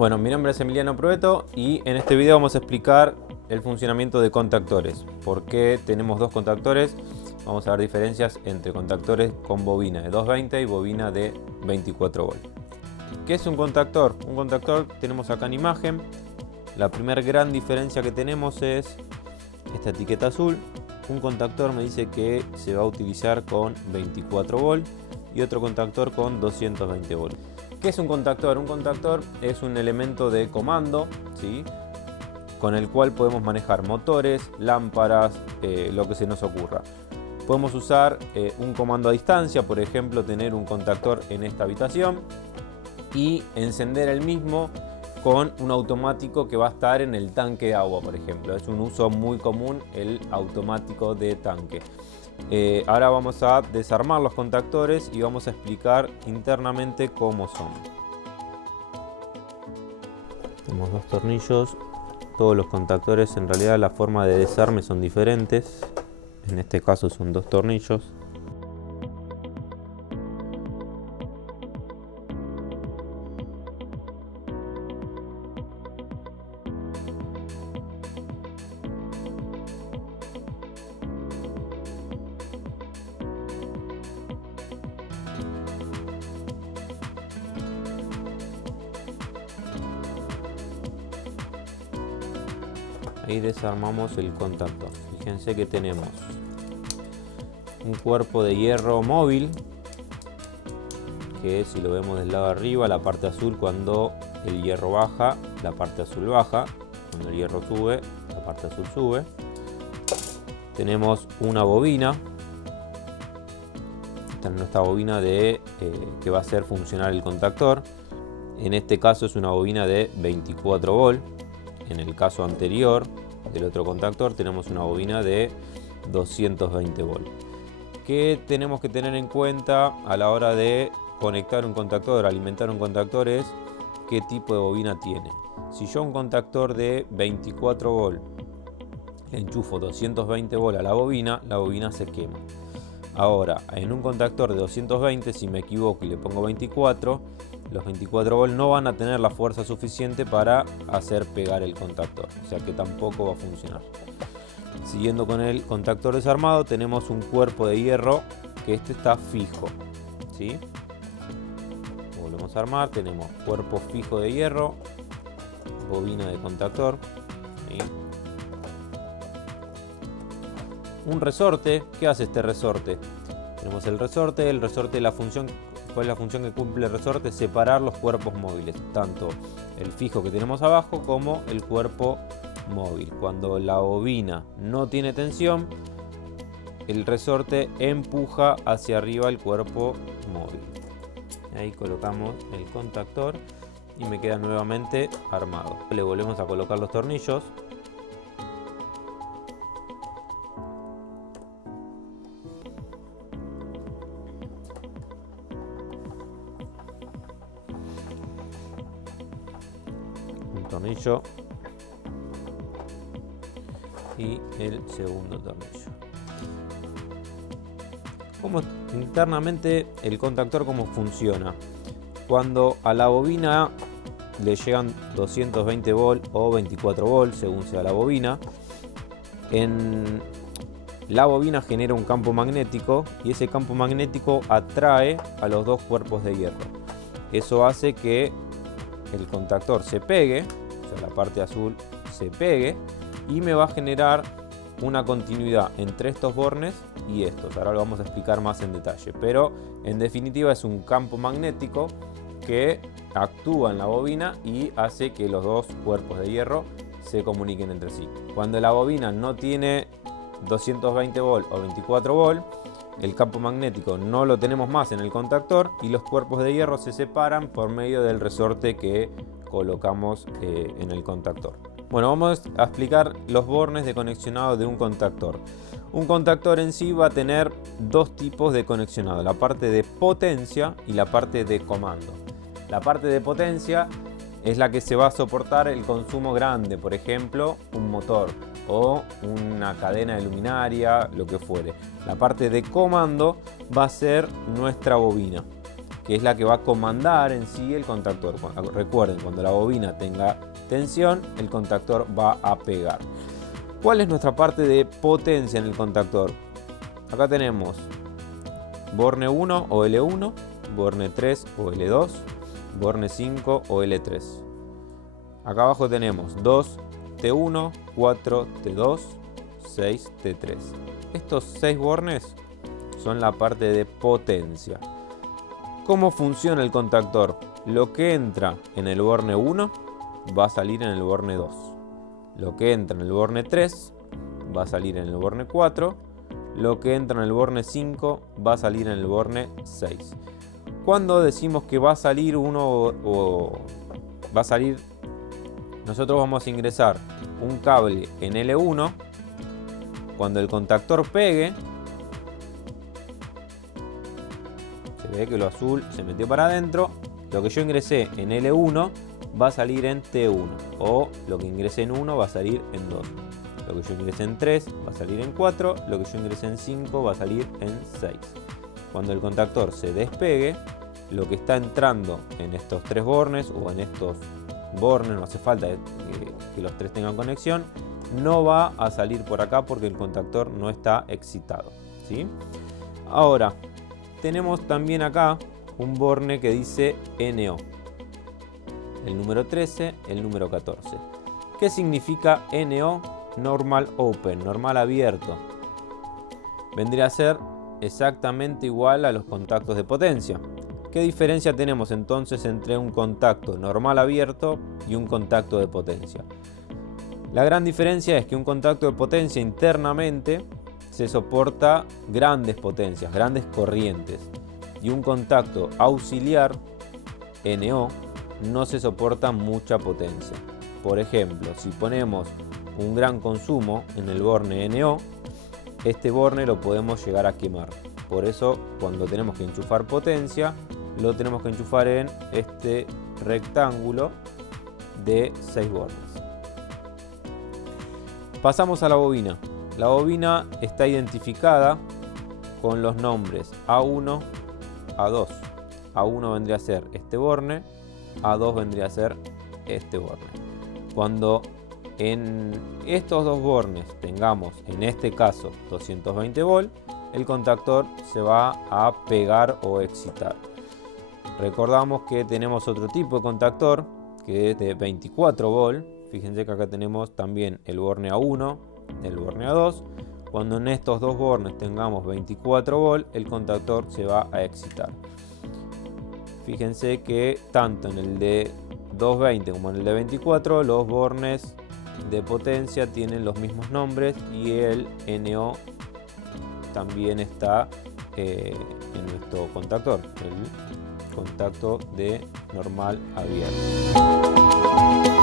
Bueno, mi nombre es Emiliano Proeto y en este video vamos a explicar el funcionamiento de contactores. ¿Por qué tenemos dos contactores? Vamos a ver diferencias entre contactores con bobina de 220 y bobina de 24 volt. ¿Qué es un contactor? Un contactor tenemos acá en imagen. La primera gran diferencia que tenemos es esta etiqueta azul. Un contactor me dice que se va a utilizar con 24 volt y otro contactor con 220 volt. ¿Qué es un contactor? Un contactor es un elemento de comando, ¿sí?, con el cual podemos manejar motores, lámparas, lo que se nos ocurra. Podemos usar un comando a distancia, por ejemplo, tener un contactor en esta habitación y encender el mismo con un automático que va a estar en el tanque de agua, por ejemplo. Es un uso muy común el automático de tanque. Ahora vamos a desarmar los contactores y vamos a explicar internamente cómo son. Tenemos dos tornillos. Todos los contactores, en realidad la forma de desarme son diferentes. En este caso son dos tornillos. Ahí desarmamos el contactor. Fíjense que tenemos un cuerpo de hierro móvil, que si lo vemos del lado de arriba, la parte azul cuando el hierro baja, la parte azul baja. Cuando el hierro sube, la parte azul sube. Tenemos una bobina. Esta es nuestra bobina que va a hacer funcionar el contactor. En este caso es una bobina de 24 volt. En el caso anterior del otro contactor tenemos una bobina de 220 volt. ¿Qué tenemos que tener en cuenta a la hora de conectar un contactor, alimentar un contactor? Es qué tipo de bobina tiene. Si yo un contactor de 24 volt le enchufo 220 volt a la bobina se quema. Ahora, en un contactor de 220, si me equivoco y le pongo 24, los 24 volt no van a tener la fuerza suficiente para hacer pegar el contactor, o sea que tampoco va a funcionar. Siguiendo con el contactor desarmado, tenemos un cuerpo de hierro que este está fijo, ¿sí? Volvemos a armar, tenemos cuerpo fijo de hierro, bobina de contactor, ¿sí? Un resorte. ¿Qué hace este resorte? Tenemos el resorte, la función. ¿Cuál es la función que cumple el resorte? Separar los cuerpos móviles, tanto el fijo que tenemos abajo como el cuerpo móvil. Cuando la bobina no tiene tensión, el resorte empuja hacia arriba el cuerpo móvil. Ahí colocamos el contactor y me queda nuevamente armado. Le volvemos a colocar los tornillos. Tornillo y el segundo tornillo. Como internamente el contactor, cómo funciona. Cuando a la bobina le llegan 220 volt o 24 volt según sea la bobina, en la bobina genera un campo magnético y ese campo magnético atrae a los dos cuerpos de hierro. Eso hace que el contactor se pegue, o sea, la parte azul se pegue, y me va a generar una continuidad entre estos bornes y estos. Ahora lo vamos a explicar más en detalle, pero en definitiva es un campo magnético que actúa en la bobina y hace que los dos cuerpos de hierro se comuniquen entre sí. Cuando la bobina no tiene 220 volt o 24 volt, el campo magnético no lo tenemos más en el contactor y los cuerpos de hierro se separan por medio del resorte que colocamos en el contactor. Bueno, vamos a explicar los bornes de conexionado de un contactor. Un contactor en sí va a tener dos tipos de conexionado, la parte de potencia y la parte de comando. La parte de potencia es la que se va a soportar el consumo grande, por ejemplo, un motor o una cadena de luminaria, lo que fuere. La parte de comando va a ser nuestra bobina, que es la que va a comandar en sí el contactor. Recuerden, cuando la bobina tenga tensión, el contactor va a pegar. ¿Cuál es nuestra parte de potencia en el contactor? Acá tenemos borne 1 o L1, borne 3 o L2, borne 5 o L3. Acá abajo tenemos 2 T1, 4 T2, 6 T3. Estos 6 bornes son la parte de potencia. ¿Cómo funciona el contactor? Lo que entra en el borne 1 va a salir en el borne 2. Lo que entra en el borne 3 va a salir en el borne 4. Lo que entra en el borne 5 va a salir en el borne 6. Cuando decimos que va a salir nosotros vamos a ingresar un cable en L1. Cuando el contactor pegue, se ve que lo azul se metió para adentro. Lo que yo ingresé en L1 va a salir en T1, o lo que ingresé en 1 va a salir en 2. Lo que yo ingresé en 3 va a salir en 4, lo que yo ingresé en 5 va a salir en 6. Cuando el contactor se despegue, lo que está entrando en estos 3 bornes o en estos bornes, no hace falta que los 3 tengan conexión, no va a salir por acá porque el contactor no está excitado, ¿sí? Ahora, tenemos también acá un borne que dice NO. El número 13, el número 14. ¿Qué significa NO? Normal Open, normal abierto. Vendría a ser exactamente igual a los contactos de potencia. ¿Qué diferencia tenemos entonces entre un contacto normal abierto y un contacto de potencia? La gran diferencia es que un contacto de potencia internamente se soporta grandes potencias, grandes corrientes, y un contacto auxiliar, NO, no se soporta mucha potencia. Por ejemplo, si ponemos un gran consumo en el borne NO, este borne lo podemos llegar a quemar. Por eso, cuando tenemos que enchufar potencia, lo tenemos que enchufar en este rectángulo de 6 bornes. Pasamos a la bobina. La bobina está identificada con los nombres A1, A2. A1 vendría a ser este borne, A2 vendría a ser este borne. Cuando en estos dos bornes tengamos, en este caso, 220 volt, el contactor se va a pegar o excitar. Recordamos que tenemos otro tipo de contactor que es de 24 volt. Fíjense que acá tenemos también el borne A1, el borne A2. Cuando en estos dos bornes tengamos 24 volt, el contactor se va a excitar. Fíjense que tanto en el de 220 como en el de 24, los bornes de potencia tienen los mismos nombres y el NO también está en nuestro contactor, el contacto de normal abierto.